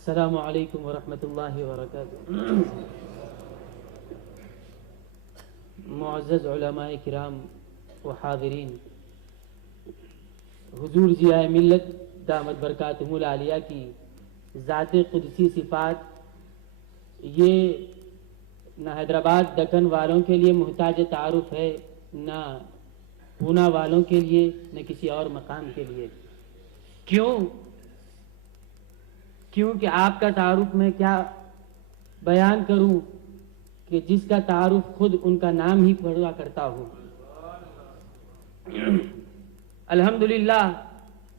السلام علیکم ورحمۃ اللہ وبرکاتہ۔ معزز علماء کرام و حاضرین، حضور ضیاء ملت دامت برکاتہم العالیہ کی ذات قدسی صفات یہ نہ حیدرآباد دکن والوں کے لیے محتاج تعارف ہے، نہ پونا والوں کے لیے، نہ کسی اور مقام کے لیے۔ کیونکہ آپ کا تعارف میں کیا بیان کروں کہ جس کا تعارف خود ان کا نام ہی پڑھا کرتا ہوں۔ الحمدللہ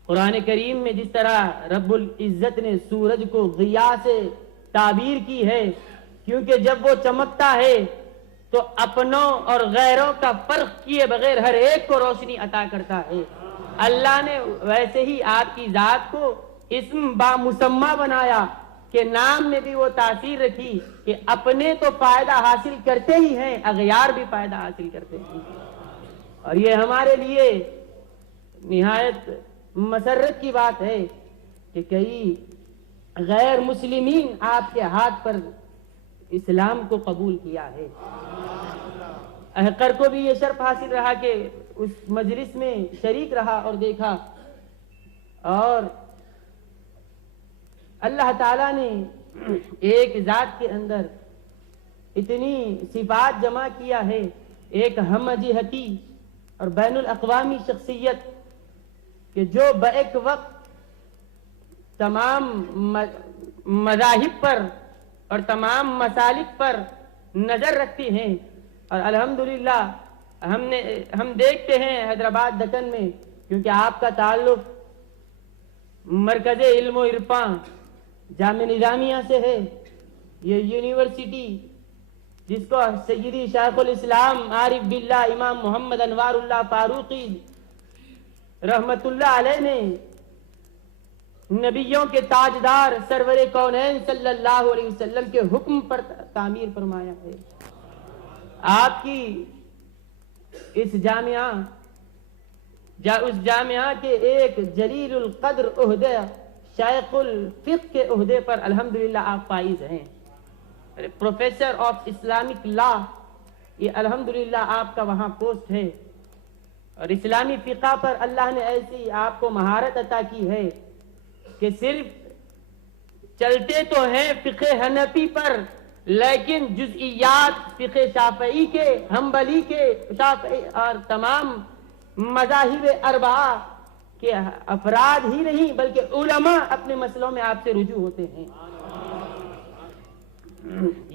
قرآن کریم میں جس طرح رب العزت نے سورج کو ضیاء سے تعبیر کی ہے، کیونکہ جب وہ چمکتا ہے تو اپنوں اور غیروں کا فرق کیے بغیر ہر ایک کو روشنی عطا کرتا ہے۔ اللہ نے ویسے ہی آپ کی ذات کو اسم با مسمہ بنایا کہ نام میں بھی وہ تاثیر رکھی کہ اپنے تو فائدہ حاصل کرتے ہی ہیں، اغیار بھی فائدہ حاصل کرتے ہیں۔ اور یہ ہمارے لیے نہایت مسرت کی بات ہے کہ کئی غیر مسلمین آپ کے ہاتھ پر اسلام کو قبول کیا ہے۔ احقر کو بھی یہ شرف حاصل رہا کہ اس مجلس میں شریک رہا اور دیکھا، اور اللہ تعالیٰ نے ایک ذات کے اندر اتنی صفات جمع کیا ہے، ایک ہم جہتی اور بین الاقوامی شخصیت کہ جو بیک وقت تمام مذاہب پر اور تمام مسالک پر نظر رکھتی ہیں۔ اور الحمدللہ ہم دیکھتے ہیں حیدرآباد دکن میں، کیونکہ آپ کا تعلق مرکز علم و عرفاں جامعہ نظامیہ سے ہے، یہ یونیورسٹی جس کو سیدی شیخ الاسلام عارف باللہ امام محمد انوار اللہ فاروقی رحمت اللہ علیہ نے نبیوں کے تاجدار سرور کونین صلی اللہ علیہ وسلم کے حکم پر تعمیر فرمایا ہے۔ آپ کی اس جامعہ کے ایک جلیل القدر عہدہ شیخ الفقہ کے عہدے پر الحمدللہ آپ فائز ہیں، پروفیسر آف اسلامک لا، یہ الحمدللہ آپ کا وہاں پوسٹ ہے۔ اور اسلامی فقہ پر اللہ نے ایسی آپ کو مہارت عطا کی ہے کہ صرف چلتے تو ہیں فقہ حنفی پر، لیکن جزئیات فقہ شافعی کے، حنبلی کے، شافعی اور تمام مذاہب اربعہ کہ افراد ہی نہیں بلکہ علماء اپنے مسئلوں میں آپ سے رجوع ہوتے ہیں۔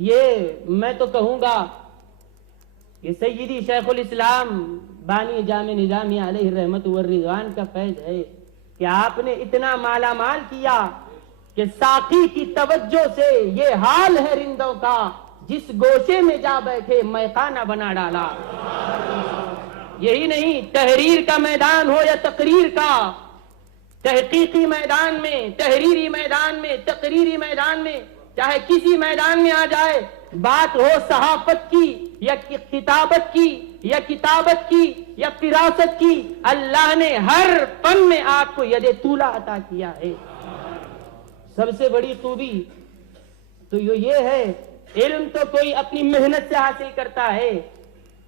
یہ میں تو کہوں گا کہ سیدی شیخ الاسلام بانی جامع نظامیہ علیہ الرحمت والرضوان کا فیض ہے کہ آپ نے اتنا مالا مال کیا کہ ساقی کی توجہ سے یہ حال ہے رندوں کا، جس گوشے میں جا بیٹھے میخانہ بنا ڈالا۔ یہی نہیں، تحریر کا میدان ہو یا تقریر کا، تحقیقی میدان میں، تحریری میدان میں، تقریری میدان میں، چاہے کسی میدان میں آ جائے، بات ہو صحافت کی یا خطابت کی یا کتابت کی یا فراست کی، اللہ نے ہر فن میں آپ کو ید طولہ عطا کیا ہے۔ سب سے بڑی خوبی تو یہ ہے، علم تو کوئی اپنی محنت سے حاصل کرتا ہے،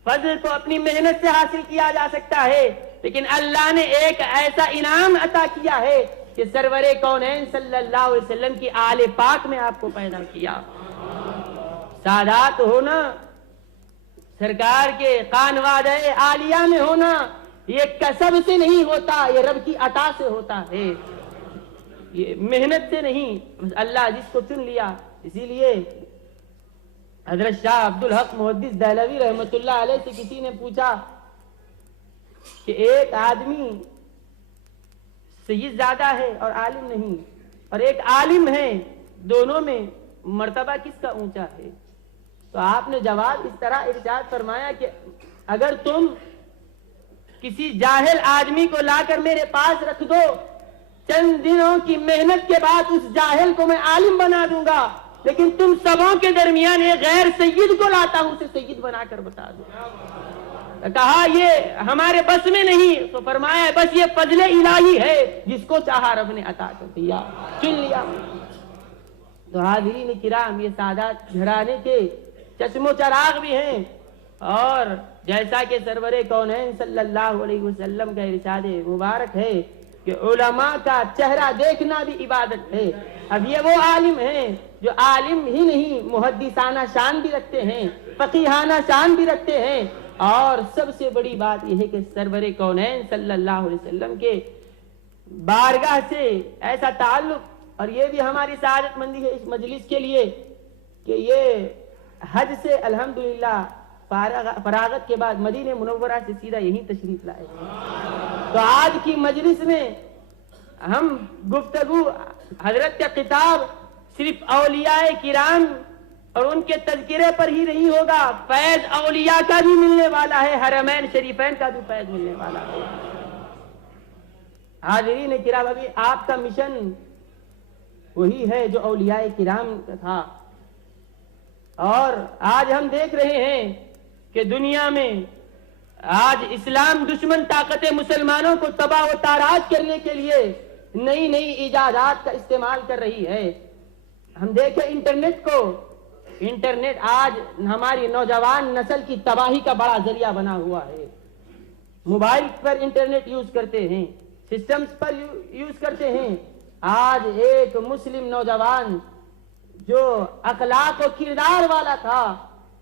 فضل تو اپنی محنت سے حاصل کیا جا سکتا ہے، لیکن اللہ نے ایک ایسا انعام عطا کیا ہے کہ سرور کونین صلی اللہ علیہ وسلم کی آل پاک میں آپ کو پیدا کیا۔ سادات ہونا، سرکار کے خانوادہ عالیہ میں ہونا، یہ کسب سے نہیں ہوتا، یہ رب کی عطا سے ہوتا ہے، یہ محنت سے نہیں، اللہ جس کو چن لیا۔ اسی لیے حضرت شاہ عبدالحق محدث دہلوی رحمت اللہ علیہ سے کسی نے پوچھا کہ ایک آدمی سید زادہ ہے اور عالم نہیں، اور ایک عالم ہے، دونوں میں مرتبہ کس کا اونچا ہے؟ تو آپ نے جواب اس طرح ارشاد فرمایا کہ اگر تم کسی جاہل آدمی کو لا کر میرے پاس رکھ دو، چند دنوں کی محنت کے بعد اس جاہل کو میں عالم بنا دوں گا، لیکن تم سبوں کے درمیان ایک غیر سید کو لاتا ہوں، اسے سید بنا کر بتا دوں۔ کہا یہ ہمارے بس میں نہیں، تو فرمایا بس یہ فضل الہی ہے، جس کو چاہا رب نے عطا کر دیا، چن لیا۔ تو حاضرین کرام یہ سعادت گھرانے کے چشم و چراغ بھی ہیں، اور جیسا کہ سرور کونین صلی اللہ علیہ وسلم کا ارشاد مبارک ہے کہ علماء کا چہرہ دیکھنا بھی عبادت ہے۔ اب یہ وہ عالم ہیں جو عالم ہی نہیں، محدثانہ شان بھی رکھتے ہیں، فقیہانہ شان بھی رکھتے ہیں، اور سب سے بڑی بات یہ ہے کہ سرور کونین صلی اللہ علیہ وسلم کے بارگاہ سے ایسا تعلق، اور یہ بھی ہماری سعادت مندی ہے اس مجلس کے لیے کہ یہ حج سے الحمدللہ فراغت کے بعد مدینہ منورہ سے سیدھا یہیں تشریف لائے۔ تو آج کی مجلس میں ہم گفتگو حضرت کا خطاب صرف اولیاء کرام اور ان کے تذکرے پر ہی نہیں ہوگا، فیض اولیاء کا بھی ملنے والا ہے، حرمین شریفین کا بھی فیض ملنے والا ہے۔ حاضرین کرام، ابھی آپ کا مشن وہی ہے جو اولیاء کرام کا تھا، اور آج ہم دیکھ رہے ہیں کہ دنیا میں آج اسلام دشمن طاقت مسلمانوں کو تباہ و تاراج کرنے کے لیے نئی نئی ایجادات کا استعمال کر رہی ہے۔ ہم دیکھیں انٹرنیٹ کو، انٹرنیٹ آج ہماری نوجوان نسل کی تباہی کا بڑا ذریعہ بنا ہوا ہے۔ موبائل پر انٹرنیٹ یوز کرتے ہیں، سسٹمز پر یوز کرتے ہیں۔ آج ایک مسلم نوجوان جو اخلاق و کردار والا تھا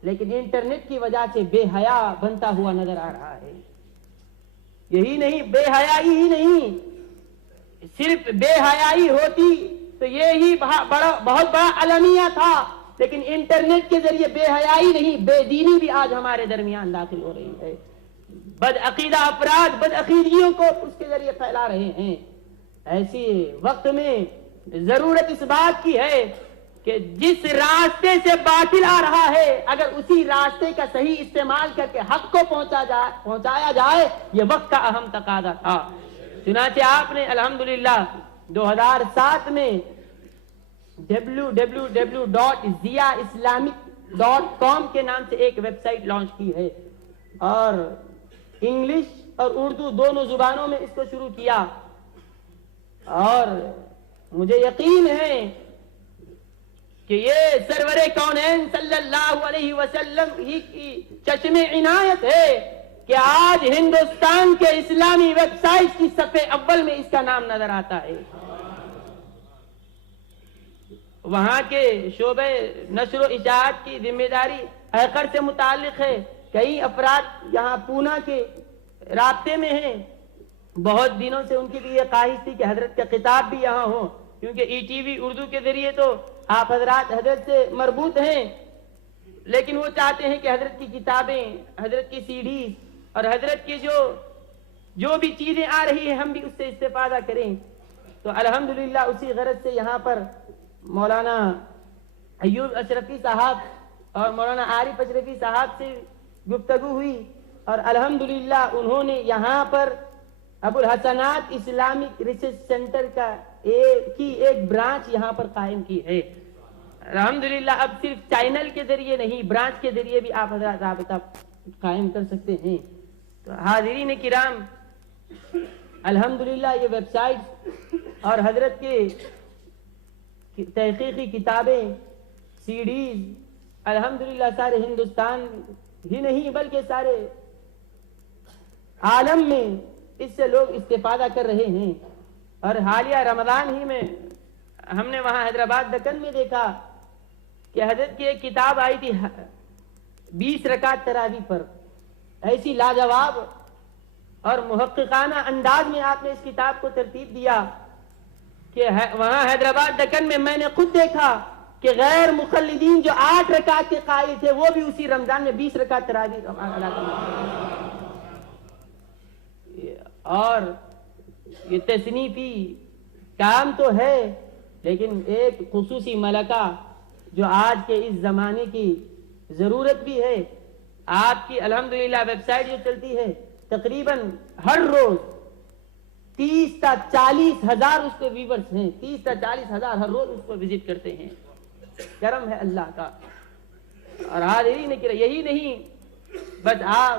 لیکن انٹرنیٹ کی وجہ سے بے حیا بنتا ہوا نظر آ رہا ہے۔ یہی نہیں، بے حیائی ہی نہیں، صرف بے حیائی ہوتی تو یہی بہت بڑا المیہ تھا، لیکن انٹرنیٹ کے ذریعے بے حیائی نہیں، بے دینی بھی آج ہمارے درمیان داخل ہو رہی ہے۔ بد عقیدہ افراد بد عقیدگیوں کو اس کے ذریعے پھیلا رہے ہیں۔ ایسی وقت میں ضرورت اس بات کی ہے کہ جس راستے سے باطل آ رہا ہے اگر اسی راستے کا صحیح استعمال کر کے حق کو پہنچایا جائے، یہ وقت کا اہم تقاضا تھا۔ چنانچہ آپ نے الحمدللہ 2007 میں www.ziaislamic.com کے نام سے ایک ویب سائٹ لانچ کی ہے، اور انگلش اور اردو دونوں زبانوں میں اس کو شروع کیا، اور مجھے یقین ہے کہ یہ سرور کونین صلی اللہ علیہ وسلم ہی کی چشم عنایت ہے کہ آج ہندوستان کے اسلامی ویب سائٹ کی صفحے اول میں اس کا نام نظر آتا ہے۔ وہاں کے شعبہ نشر و اشاعت کی ذمہ داری ایکڑ سے متعلق ہے۔ کئی افراد یہاں پونا کے رابطے میں ہیں، بہت دنوں سے ان کی بھی یہ خواہش تھی کہ حضرت کا خطاب بھی یہاں ہو، کیونکہ ای ٹی وی اردو کے ذریعے تو آپ حضرات حضرت سے مربوط ہیں، لیکن وہ چاہتے ہیں کہ حضرت کی کتابیں، حضرت کی سی ڈیز اور حضرت کی جو بھی چیزیں آ رہی ہیں ہم بھی اس سے استفادہ کریں۔ تو الحمدللہ اسی غرض سے یہاں پر مولانا ایوب اشرفی صاحب اور مولانا عارف اشرفی صاحب سے گفتگو ہوئی، اور الحمدللہ انہوں نے یہاں پر ابو الحسنات اسلامک ریسرچ سینٹر کی ایک برانچ یہاں پر قائم کی ہے۔ الحمدللہ اب صرف چینل کے ذریعے نہیں، برانچ کے ذریعے بھی آپ حضرات رابطہ قائم کر سکتے ہیں۔ تو حاضرین کرام، الحمدللہ یہ ویب سائٹ اور حضرت کے تحقیقی کتابیں، سی ڈیز الحمدللہ سارے ہندوستان ہی نہیں بلکہ سارے عالم میں اس سے لوگ استفادہ کر رہے ہیں۔ اور حالیہ رمضان ہی میں ہم نے وہاں حیدرآباد دکن میں دیکھا کہ حضرت کی ایک کتاب آئی تھی 20 رکعت تراویح پر، ایسی لاجواب اور محققانہ انداز میں آپ نے اس کتاب کو ترتیب دیا کہ وہاں حیدرآباد دکن میں میں نے خود دیکھا کہ غیر مقلدین جو 8 رکعت کے قائل تھے وہ بھی اسی رمضان میں 20 رکعت تراویح ادا کرتے۔ اور یہ تصنیفی کام تو ہے، لیکن ایک خصوصی ملکہ جو آج کے اس زمانے کی ضرورت بھی ہے۔ آپ کی الحمدللہ ویب سائٹ جو چلتی ہے تقریباً ہر روز 30 تا 40 ہزار اس پہ ویورز ہیں، 30 تا 40 ہزار ہر روز اس کو وزٹ کرتے ہیں۔ کرم ہے اللہ کا۔ اور حاضرین کرام، یہی نہیں بس آپ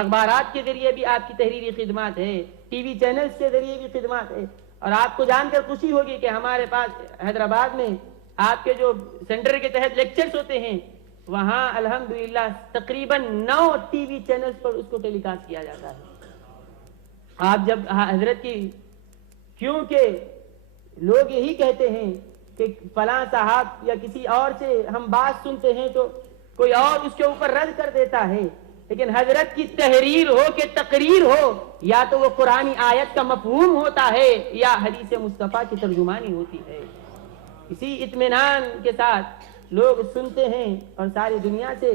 اخبارات کے ذریعے بھی آپ کی تحریری خدمات ہے، ٹی وی چینلز کے ذریعے بھی خدمات ہے، اور آپ کو جان کر خوشی ہوگی کہ ہمارے پاس حیدرآباد میں آپ کے جو سینٹر کے تحت لیکچرز ہوتے ہیں وہاں الحمدللہ تقریباً 9 ٹی وی چینلز پر اس کو ٹیلی کاسٹ کیا جاتا ہے. آپ جب حضرت کی، کیونکہ لوگ یہی کہتے ہیں کہ فلاں صاحب یا کسی اور سے ہم بات سنتے ہیں تو کوئی اور اس کے اوپر رد کر دیتا ہے، لیکن حضرت کی تحریر ہو کہ تقریر ہو، یا تو وہ قرآنی آیت کا مفہوم ہوتا ہے یا حدیث مصطفیٰ کی ترجمانی ہوتی ہے. اسی اطمینان کے ساتھ لوگ سنتے ہیں اور ساری دنیا سے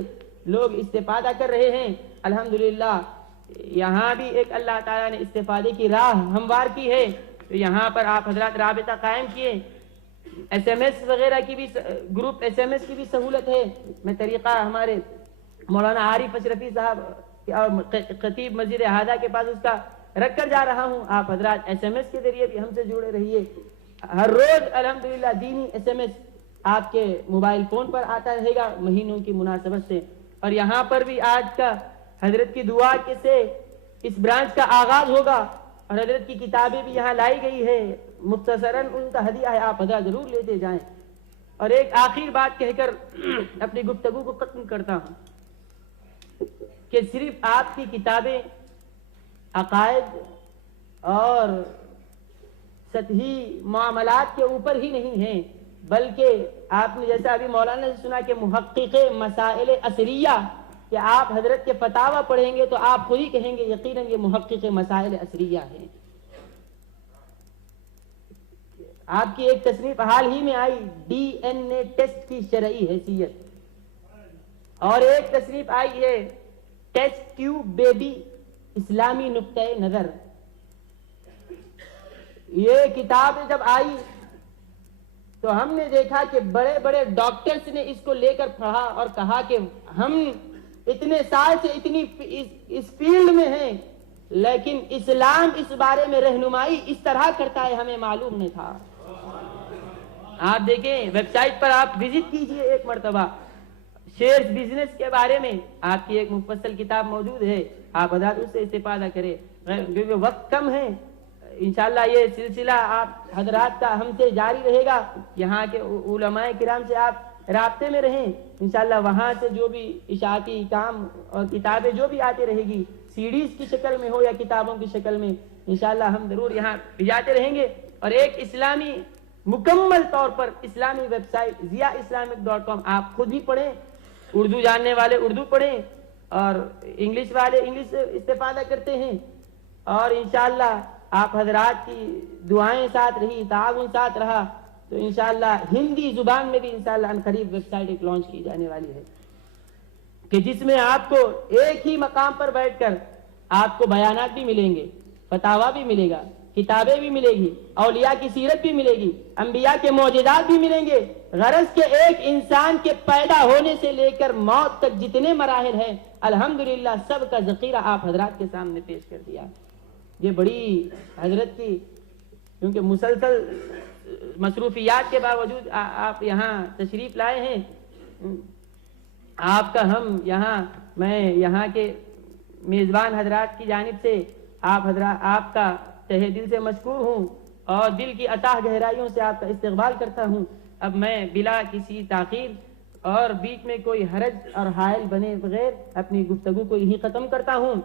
لوگ استفادہ کر رہے ہیں. الحمدللہ یہاں بھی ایک اللہ تعالیٰ نے استفادے کی راہ ہموار کی ہے. تو یہاں پر آپ حضرات رابطہ قائم کیے، ایس ایم ایس وغیرہ کی بھی، گروپ ایس ایم ایس کی بھی سہولت ہے. میں طریقہ ہمارے مولانا عارف اشرفی صاحب اور خطیب مسجد احاطہ کے پاس اس کا رکھ کر جا رہا ہوں. آپ حضرات ایس ایم ایس کے ذریعے بھی ہم سے جڑے رہیے. ہر روز الحمدللہ دینی ایس ایم ایس آپ کے موبائل فون پر آتا رہے گا مہینوں کی مناسبت سے. اور یہاں پر بھی آج کا حضرت کی دعا کے سے اس برانچ کا آغاز ہوگا اور حضرت کی کتابیں بھی یہاں لائی گئی ہے. مختصراً ان کا ہدیہ ہے، آپ حضرات ضرور لیتے جائیں. اور ایک آخر بات کہہ کر اپنی گفتگو کو ختم کرتا ہوں کہ صرف آپ کی کتابیں عقائد اور سطحی معاملات کے اوپر ہی نہیں ہیں، بلکہ آپ نے جیسا ابھی مولانا سے سنا کہ محقق مسائل عصریہ، کہ آپ حضرت کے فتاوی پڑھیں گے تو آپ خود ہی کہیں گے یقیناً یہ محقق مسائل عصریہ ہیں. آپ کی ایک تصنیف حال ہی میں آئی ڈی این اے ٹیسٹ کی شرعی حیثیت، اور ایک تصنیف آئی ہے ٹیسٹ ٹیوب بیبی اسلامی نقطۂ نظر. یہ کتاب جب آئی تو ہم نے دیکھا کہ بڑے بڑے ڈاکٹرز نے اس کو لے کر پڑھا اور کہا کہ ہم اتنے سال سے اتنی اس فیلڈ میں ہیں لیکن اسلام اس بارے میں رہنمائی اس طرح کرتا ہے ہمیں معلوم نہیں تھا. آپ دیکھیں ویب سائٹ پر آپ وزٹ کیجئے ایک مرتبہ، شیئرز بزنس کے بارے میں آپ کی ایک مفصل کتاب موجود ہے، آپ حضرات اس سے استفادہ کریں. کیونکہ وقت کم ہے، انشاءاللہ یہ سلسلہ آپ حضرات کا ہم سے جاری رہے گا. یہاں کے علماء کرام سے آپ رابطے میں رہیں، انشاءاللہ وہاں سے جو بھی اشاعتی کام اور کتابیں جو بھی آتی رہے گی، سیڈیز کی شکل میں ہو یا کتابوں کی شکل میں، انشاءاللہ ہم ضرور یہاں بھیجاتے رہیں گے. اور ایک اسلامی مکمل طور پر اسلامی ویب سائٹ ziaIslamic.com آپ خود بھی پڑھیں، اردو جاننے والے اردو پڑھیں اور انگلش والے انگلش سے استفادہ کرتے ہیں. اور انشاءاللہ آپ حضرات کی دعائیں ساتھ رہی، تعاون ساتھ رہا تو انشاءاللہ ہندی زبان میں بھی انشاءاللہ عنقریب ویب سائٹ ایک لانچ کی جانے والی ہے کہ جس میں آپ کو ایک ہی مقام پر بیٹھ کر آپ کو بیانات بھی ملیں گے، فتاوی بھی ملے گا، کتابیں بھی ملے گی، اولیاء کی سیرت بھی ملے گی، انبیاء کے معجزات بھی ملیں گے. غرض کے ایک انسان کے پیدا ہونے سے لے کر موت تک جتنے مراحل ہیں الحمدللہ سب کا ذخیرہ آپ حضرات کے سامنے پیش کر دیا. یہ بڑی حضرت کی، کیونکہ مسلسل مصروفیات کے باوجود آپ یہاں تشریف لائے ہیں. آپ کا ہم یہاں، میں یہاں کے میزبان حضرات کی جانب سے آپ حضرات آپ کا تہہ دل سے مشکور ہوں اور دل کی اتاہ گہرائیوں سے آپ کا استقبال کرتا ہوں. اب میں بلا کسی تاخیر اور بیچ میں کوئی حرج اور حائل بنے بغیر اپنی گفتگو کو یہی ختم کرتا ہوں.